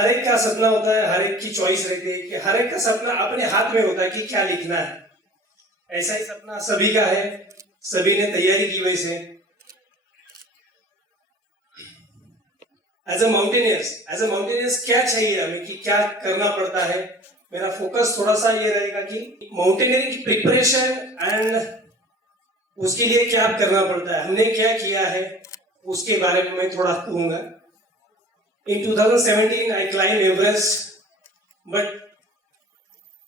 हर एक का सपना होता है, हर एक की चॉइस रहती है कि हर एक का सपना अपने हाथ में होता है कि क्या लिखना है। ऐसा ही सपना सभी का है, सभी ने तैयारी की वैसे। एज अ माउंटेनियर्स क्या चाहिए हमें कि क्या करना पड़ता है। मेरा फोकस थोड़ा सा ये रहेगा कि माउंटेनियरिंग की प्रिपरेशन एंड उसके लिए क्या करना पड़ता है, हमने क्या किया है, उसके बारे में मैं थोड़ा कहूंगा। In 2017 I climbed Everest, but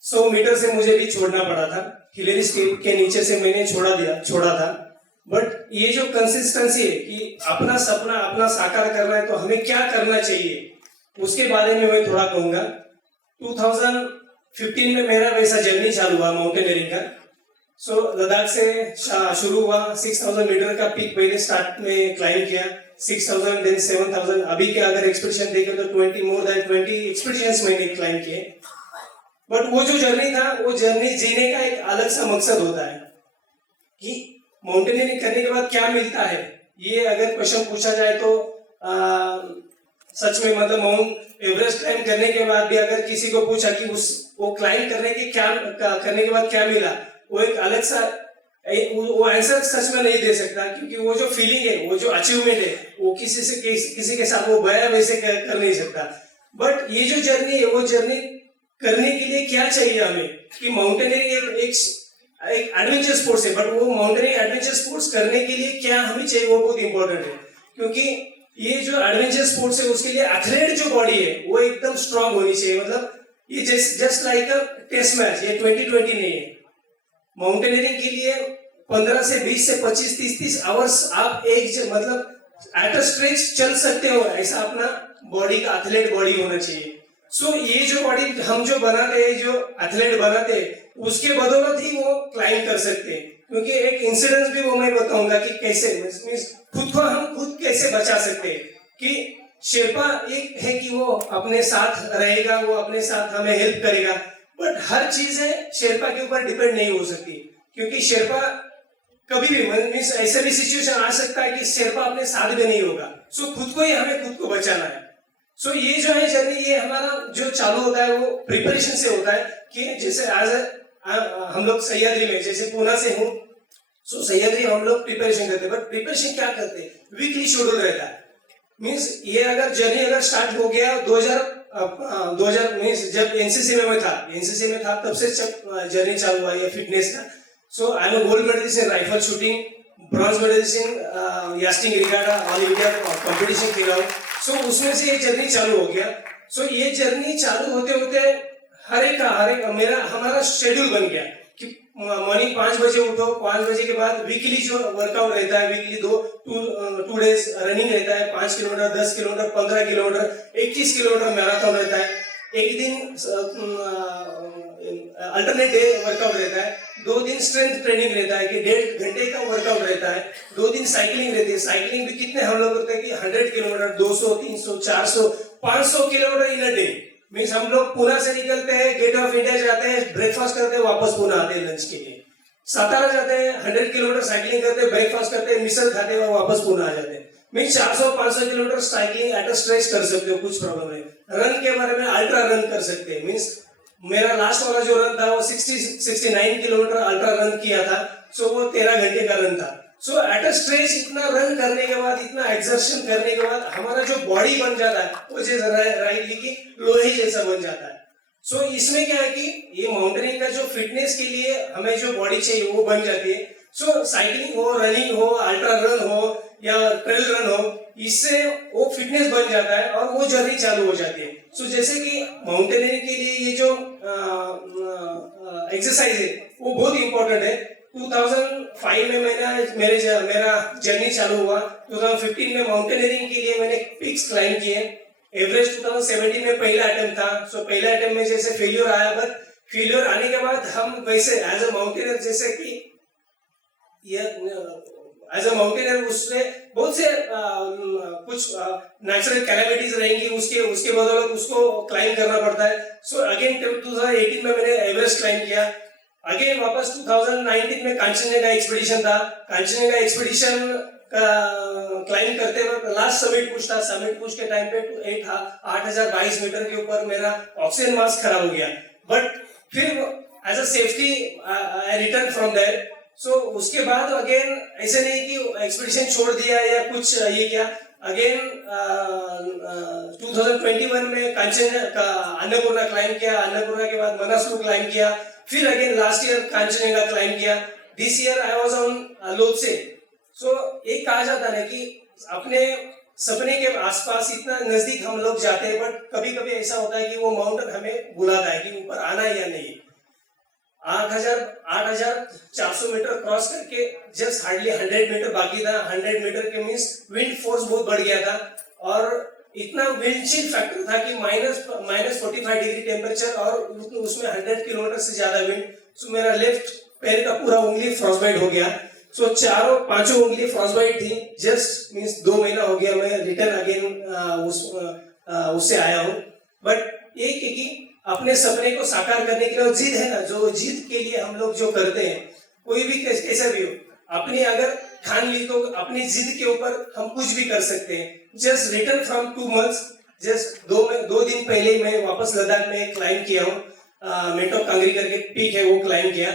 100 metre से मुझे भी छोड़ना पड़ा था। हिलेरी स्टेप के नीचे से मैंने छोड़ा था। बट ये जो कंसिस्टेंसी है कि अपना सपना अपना साकार करना है तो हमें क्या करना चाहिए, उसके बारे में मैं थोड़ा कहूंगा। 2015 में मेरा वैसा जर्नी चालू हुआ माउंटेनियरिंग का। सो लद्दाख से शुरू हुआ। 6000 मीटर का पीक पहले स्टार्ट में क्लाइंब किया, 6000 देन 7000। अभी के अगर एक्सपीडिशन देखें तो 20 एक्सपीडिशंस मैंने क्लाइंब किए। बट वो जो जर्नी था, वो जर्नी जीने का एक अलग सा मकसद होता है कि माउंटेनियरिंग करने के बाद क्या मिलता है। ये अगर क्वेश्चन पूछा जाए तो सच में मतलब माउंट एवरेस्ट क्लाइंब करने के बाद भी अगर किसी को पूछा कि वो क्लाइंब करने के बाद क्या मिला, वो एक अलग सा वो आंसर सच में नहीं दे सकता, क्योंकि वो जो फीलिंग है, वो जो अचीवमेंट है, वो किसी के साथ वो बया वैसे कर नहीं सकता। बट ये जो जर्नी है, वो जर्नी करने के लिए क्या चाहिए हमें कि माउंटेनियरिंग एक एडवेंचर स्पोर्ट्स है, बट वो माउंटेनियरिंग एडवेंचर स्पोर्ट्स करने के लिए क्या हमें चाहिए, वो बहुत इंपॉर्टेंट है। क्योंकि ये जो एडवेंचर स्पोर्ट्स है उसके लिए एथलीट जो बॉडी है वो एकदम स्ट्रांग होनी चाहिए। मतलब ये just like a test match, ये 2020 नहीं है। माउंटेनियरिंग के लिए 15 से 20 से 25 30 आवर्स आप मतलब एट अ स्ट्रेच चल सकते हो, ऐसा अपना बॉडी का एथलीट बॉडी होना चाहिए। सो ये जो बॉडी हम जो बनाते हैं, जो एथलीट बनाते हैं, उसके बदौलत ही वो क्लाइंब कर सकते हैं। क्योंकि एक इंसिडेंस भी वो मैं बताऊंगा कि कैसे मींस खुद को हम खुद कैसे बचा सकते हैं। कि शेरपा एक है कि वो अपने साथ रहेगा, वो अपने साथ हमें हेल्प करेगा, बट हर चीज है शेरपा के ऊपर डिपेंड नहीं हो सकती। क्योंकि शेरपा कभी भी मींस ऐसा भी सिचुएशन आ सकता है कि शेरपा अपने साथ भी नहीं होगा। सो खुद को ही हमें खुद को बचाना है। सो ये जो है जर्नी, ये हमारा जो चालू होता है वो प्रिपरेशन से होता है। कि जैसे हम लोग सह्याद्री में, जैसे पूना से हूँ, सो सह्याद्री हम लोग प्रिपरेशन करते हैं। बट प्रिपरेशन क्या करते हैं, वीकली शेड्यूल रहता है। मीन्स ये अगर जर्नी अगर स्टार्ट हो गया 2000 मीन्स जब एनसीसी में मैं था तब से जर्नी चालू हुआ है फिटनेस का। So I am a gold medallist in rifle shooting, bronze medallist in yachting regatta, all India competition खेला हूँ। सो उसमें से ये जर्नी चालू हो गया। सो ये जर्नी चालू होते होते हर एक हमारा शेड्यूल बन गया कि मॉर्निंग 5 बजे उठो, 5 बजे के बाद वीकली जो वर्कआउट रहता है, वीकली टू डेज रनिंग रहता है, 5 kilometre, 10 kilometre, 15 kilometre, 21 kilometre marathon रहता है। एक दिन अल्टरनेट डे वर्कआउट रहता है, 2 दिन स्ट्रेंथ ट्रेनिंग रहता है कि 1.5 घंटे का वर्कआउट रहता है, 2 दिन साइकिलिंग रहती है। साइकिलिंग भी कितने हम लोग करते हैं कि 100 kilometre, 200, 300, 400, 500 kilometre in a day. Means हम लोग पुणे से निकलते हैं, गेट ऑफ इंडिया जाते हैं, ब्रेकफास्ट करते हैं, वापस पुणे आते हैं लंच के लिए। सातारा जाते हैं, 100 किलोमीटर साइकिलिंग करते हैं, ब्रेकफास्ट करते हैं, मिसल खाते हैं, वापस पुणे आ जाते हैं। Means 400-500 kilometre cycling at a stretch कर सकते हो, कुछ प्रॉब्लम नहीं। रन के बारे में अल्ट्रा रन कर सकते हैं। मीन्स मेरा लास्ट वाला जो रन था वो 69 किलोमीटर अल्ट्रा रन किया था। सो वो 13 घंटे का रन था। सो एट अ स्ट्रेच इतना रन करने के बाद, इतना एक्सर्शन करने के बाद हमारा जो बॉडी बन जाता है वो जैसा राइटली कि लोहे जैसा बन जाता है। सो इसमें क्या है कि ये माउंटेनिंग का जो फिटनेस के लिए हमें जो बॉडी चाहिए वो बन जाती है। सो साइकिलिंग हो, रनिंग हो, अल्ट्रा रन हो या ट्रेल रन हो, इससे वो फिटनेस बन जाता है और वो जर्नी चालू हो जाती है। सो जैसे कि माउंटेनियरिंग के लिए ये जो एक्सरसाइज है वो बहुत इंपॉर्टेंट है। 2005 में मेरा जर्नी चालू हुआ। 2015 में माउंटेनियरिंग के लिए मैंने पिक्स क्लाइंब किए। एवरेस्ट 2017 में पहला अटेम्प्ट था। सो पहला अटेम्प्ट में जैसे फेलियर आया, बट फेलियर आने के बाद हम वैसे एज अ माउंटेनियर, जैसे कि एज अ माउंटेनियर उसमें बहुत से कुछ नेचुरल कैलामिटीज रहेंगी, उसके बदौलत उसको क्लाइंब करना पड़ता है। सो अगेन 2018 में मैंने एवरेस्ट क्लाइंब किया। अगेन वापस 2019 में कांचनजंगा एक्सपीडिशन था। कांचनजंगा एक्सपीडिशन क्लाइंब करते वक्त लास्ट समिट पुश था, समिट पुश के टाइम पे 8022 मीटर के ऊपर मेरा ऑक्सीजन मास्क खराब हो गया, बट फिर as a safety I return from there. So उसके बाद अगेन ऐसे नहीं कि एक्सपीडिशन छोड़ दिया या कुछ ये किया, अगेन 2021 में कांचन का अन्नपूर्णा क्लाइंब किया, अन्नपूर्णा के बाद मनासलू क्लाइंब किया, फिर again last year Kanchenjunga climb किया, this year I was on Lhotse. So एक कहा जाता है कि अपने सपने के आसपास इतना नजदीक हम लोग जाते हैं, बट कभी कभी ऐसा होता है कि वो माउंटेन हमें बुलाता है कि ऊपर आना है या नहीं। 8400 मीटर क्रॉस करके जस्ट हार्डली 100 मीटर बाकी था, 100 मीटर के मीन्स विंड फोर्स बहुत बढ़ गया था और इतना विंड चिल फैक्टर था कि -45 डिग्री टेम्परेचर और उसमें 100 किलोमीटर से ज्यादा विंड। सो मेरा लेफ्ट पैर का पूरा उंगली फ्रॉस्टबाइट हो गया। सो पांचों उंगली फ्रॉस्टबाइट थी, जस्ट मीन्स 2 महीना हो गया मैं रिटर्न अगेन उससे आया हूँ। बट एक है कि अपने सपने को साकार करने के लिए जिद है ना, जो जिद के लिए हम लोग जो करते हैं, कोई भी कैसा भी हो, अपनी अगर ठान ली तो अपनी जिद के ऊपर हम कुछ भी कर सकते हैं। Just return from 2 months, just 2 दिन पहले मैं वापस लद्दाख में क्लाइंब किया हूँ, मेंटो कांगरी करके पीक है वो क्लाइंब किया।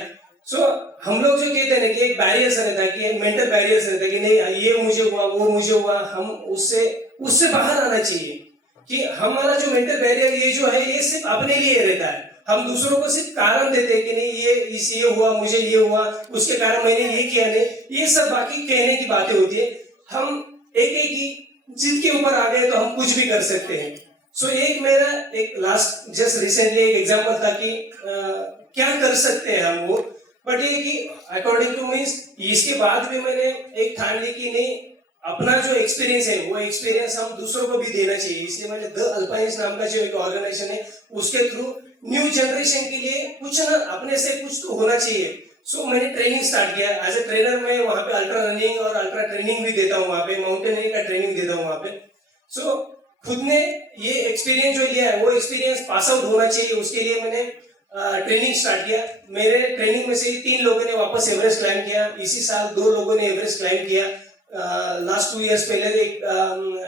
सो हम लोग जो कहते हैं कि एक बैरियर रहता है, कि मेंटल बैरियर रहता है कि नहीं ये मुझे हुआ वो मुझे हुआ, हम उससे बाहर आना चाहिए कि हमारा जो मेंटल बैरियर ये जो है ये सिर्फ अपने लिए रहता है। हम दूसरों को सिर्फ कारण देते हैं कि नहीं ये हुआ मुझे ये हुआ उसके कारण मैंने ये किया, नहीं ये सब बाकी कहने की बातें होती है। हम एक ही जिद के ऊपर आ गए तो हम कुछ भी कर सकते हैं। सो एक मेरा एक लास्ट जस्ट रिसेंटली एक एग्जांपल था कि क्या कर सकते हैं हम वो, बट ये कि अकॉर्डिंग टू मीन्स इसके बाद भी मैंने एक ठान ली कि नहीं अपना जो एक्सपीरियंस है वो एक्सपीरियंस हम दूसरों को भी देना चाहिए। इसलिए मैंने द अल्पाइंस नाम का जो एक ऑर्गेनाइजेशन है उसके थ्रू न्यू जनरेशन के लिए कुछ ना अपने से कुछ तो होना चाहिए। सो मैंने ट्रेनिंग स्टार्ट किया एज ए ट्रेनर। मैं वहाँ पे अल्ट्रा रनिंग और अल्ट्रा ट्रेनिंग भी देता हूँ, वहाँ पे माउंटेनियरिंग का ट्रेनिंग देता हूँ वहाँ पे। सो खुद ने ये एक्सपीरियंस जो लिया है वो एक्सपीरियंस पास आउट होना चाहिए, उसके लिए मैंने ट्रेनिंग स्टार्ट किया। मेरे ट्रेनिंग में से 3 लोगों ने वापस एवरेस्ट क्लाइंब किया, इसी साल 2 लोगों ने एवरेस्ट क्लाइंब किया, लास्ट 2 इयर्स पहले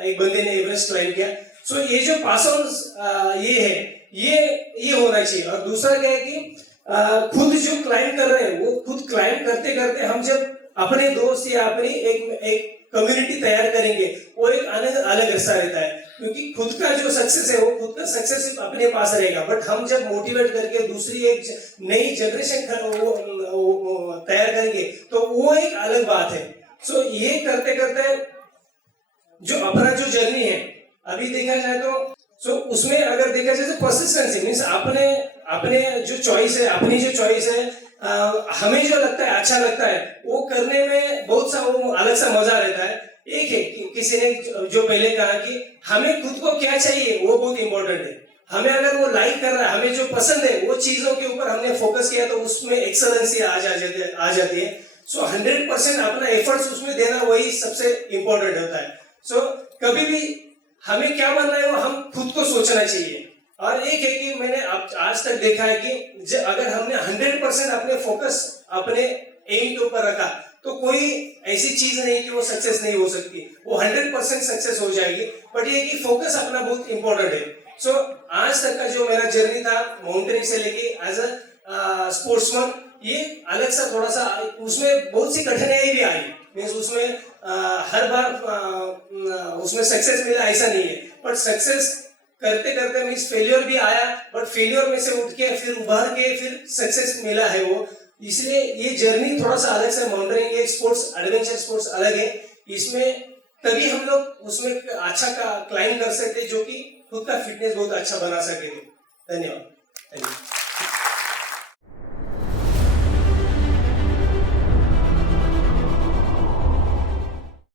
एक बंदे ने एवरेस्ट क्लाइंब किया। सो ये जो पास ऑन ये है ये होना चाहिए। और दूसरा क्या है कि खुद जो क्लाइंब कर रहे हैं वो खुद क्लाइंब करते करते हम जब अपने दोस्त या अपनी एक कम्युनिटी तैयार करेंगे वो एक अलग हिस्सा रहता है, क्योंकि खुद का जो सक्सेस है वो खुद का सक्सेस सिर्फ अपने पास रहेगा, बट हम जब मोटिवेट करके दूसरी एक नई जनरेशन तैयार करेंगे तो वो एक अलग बात है। सो ये करते करते जो अपना जो जर्नी है अभी देखा जाए तो उसमें अगर देखा जाए तो परसिस्टेंसी मीन्स अपने जो चॉइस है, अपनी जो चॉइस है, हमें जो लगता है अच्छा लगता है वो करने में बहुत सा वो अलग सा मजा रहता है। एक है कि किसी ने जो पहले कहा कि हमें खुद को क्या चाहिए वो बहुत इंपॉर्टेंट है। हमें अगर वो लाइक कर रहा है, हमें जो पसंद है वो चीजों के ऊपर हमने फोकस किया तो उसमें एक्सेलेंसी आ जाती है। सो 100% अपना एफर्ट्स उसमें देना वही सबसे इंपॉर्टेंट होता है। सो कभी भी हमें क्या बनना है वो हम खुद को सोचना चाहिए। और एक है कि मैंने आज तक देखा है कि अगर हमने 100% अपने फोकस अपने एम के ऊपर रखा तो कोई ऐसी चीज नहीं कि वो सक्सेस नहीं हो सकती, वो 100% सक्सेस हो जाएगी। बट ये कि फोकस अपना बहुत इंपॉर्टेंट है। सो आज तक का जो मेरा जर्नी था माउंटेनिंग से लेके एज अ स्पोर्ट्समैन, ये अलग सा थोड़ा सा उसमें बहुत सी कठिनाई भी आई, मीन्स उसमें हर बार उसमें सक्सेस मिला ऐसा नहीं है, बट सक्सेस करते करते मीन्स फेलियर भी आया, बट फेलियर में से उठ के फिर उभर के फिर सक्सेस मिला है वो। इसलिए ये जर्नी थोड़ा सा अलग से माउंटेनिंग एक स्पोर्ट्स एडवेंचर स्पोर्ट्स अलग है, इसमें तभी हम लोग उसमें अच्छा क्लाइंब कर सकते जो कि खुद का फिटनेस बहुत अच्छा बना सके। धन्यवाद।